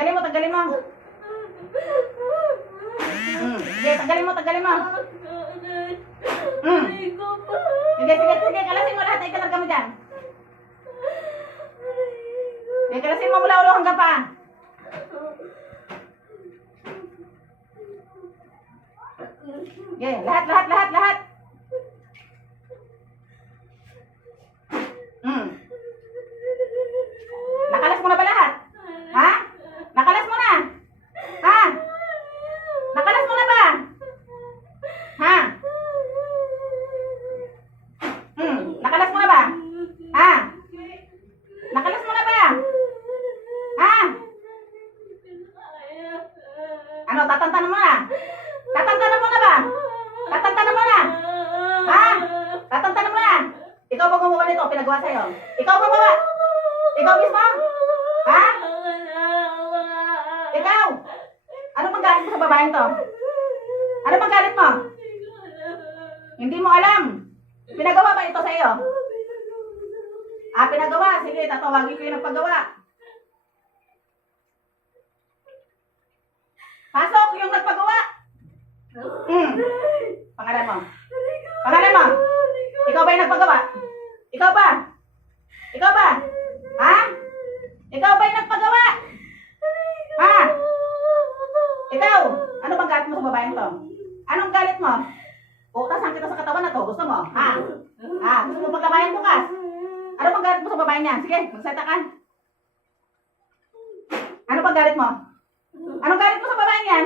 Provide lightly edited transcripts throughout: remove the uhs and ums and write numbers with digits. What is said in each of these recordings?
Tanggalin mo, tanggalin mo. Sige, tanggalin mo, tanggalin mo. Sige, sige, sige. Kalasin mo lahat na ikarga mo dyan. Sige, kalasin mo mula ulo hanggang pa. Sige, lahat, lahat, lahat, lahat. Nakalas mo na ba lahat? Ha? Nakalas mo na? Ha? Nakalas mo na ba? Ha? Nakalas mo na ba? Ha? Nakalas mo na ba? Ha? Ano, tatantanan mo na? Tatantanan mo na ba? Tatantanan mo na? Ha? Tatantanan mo na? Ikaw ba gumawa nito? Pinagawa sa'yo? Ikaw ba gumawa? Ikaw mismo? Ha? Ikaw? Ano bang galit mo sa babaeng to? Ano bang galit mo? Hindi mo alam. Pinagawa ba ito sa iyo? Pinagawa. Sige, tatawagin ko yung nagpagawa. Pasok yung nagpagawa. Pangalan mo. Pangalan mo. Ikaw ba yung nagpagawa? Ikaw ba? Ikaw ba? Ha? Ikaw ba yung nagpagawa? Ha? Ikaw? Ano bang galit mo sa babaeng to? Anong galit mo? Utasan kita sa katawan na to. Gusto mo? Ha? Ha? Gusto mo paglabayan bukas? Ano bang galit mo sa babaeng yan? Sige, magseta ka. Ano bang galit mo? Anong galit mo sa babaeng yan?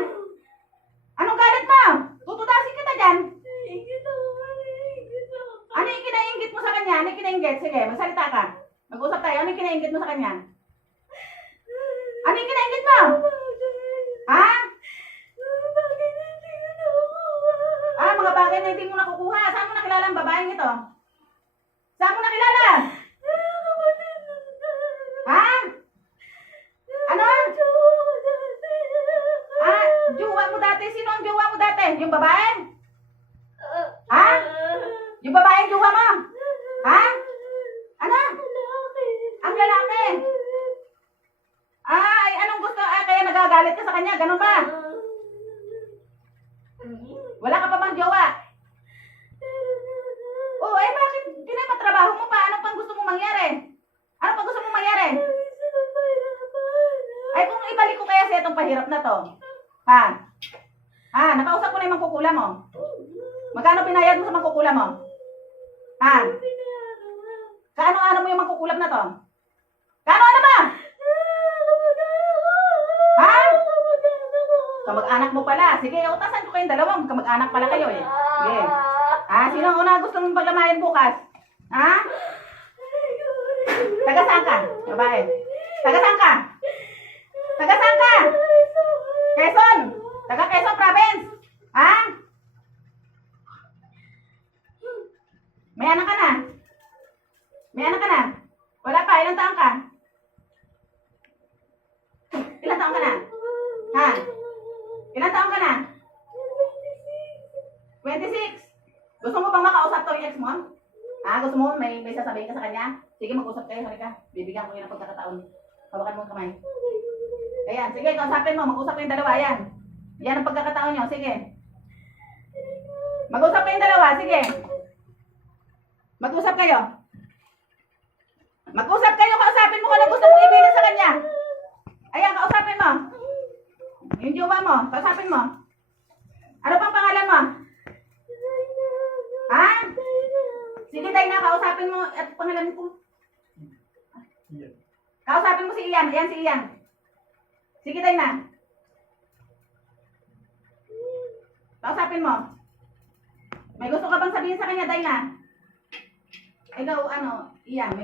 Anong galit mo? Tututasin kita dyan. Ano yung kinainggit mo sa kanya? Ano yung kinainggit? Sige, magsalita ka. Mag-usap tayo. Ano yung kinainggit mo sa kanya? Ano yung kinainggit mo? Ha? Mga bagay na hindi mo nakukuha. Saan mo nakilala ang babaeng ito? Saan mo nakilala? Ha? Ano? Jowa mo dati. Sino ang jowa mo dati? Yung babae? Ha? Yung babaeng jowa mo? Ha? Ano? Ang lalaki. Ay, anong gusto? Kaya nagagalit ka sa kanya. Ganun ba? Wala ka pa bang jowa? Oh, bakit? Pinapatrabaho mo pa? Ano pang gusto mong mangyari? Ano pang gusto mong mangyari? Ay, kung ibalik ko kaya sa itong pahirap na to. Ha? Ha? Nakausap ko na yung mangkukula mo. Magkano binayad mo sa mangkukula mo? Ha? Kaano-ano mo yung mangkukulap na to? Kaano-ano ba? Ha? Kamag-anak mo pala. Sige, utasan ko kayong dalawang. Kamag-anak pala kayo eh. Sige. Sino ang una gusto mong paglamayan bukas? Ha? Taga saan ka? Babae. Taga saan ka? Taga saan ka? Quezon. Taga Quezon Province. Ha? May anak ka na? May anak ka na? Wala pa. Ilang taon ka? Ilang taon ka na? Ha? Ilang taon ka na? 26. Gusto mo bang makausap to yung ex mo? Gusto mo may sasabihin ka sa kanya? Sige, mag-usap kayo. Halika. Bibigyan ko yun ng pagkakataon. Hawakan mo ang kamay. Ayan. Sige, kausapin mo. Mag-usap kayong dalawa. Ayan. Yan ang pagkakataon nyo. Sige. Mag-usap kayong dalawa. Sige. Mag-usap kayo. Mag-usap kayo. Kausapin mo kung ano gusto mong ibilin sa kanya. Ayan, kausapin mo. Yung jowa mo. Kausapin mo. Ano pang pangalan mo? Ha? Sige tayo na, kausapin mo at pangalan ko. Kausapin mo si Ian. Ayan si Ian. Sige tayo na. Kausapin mo. May gusto ka bang sabihin sa kanya, Dayna? Ikaw, Ian.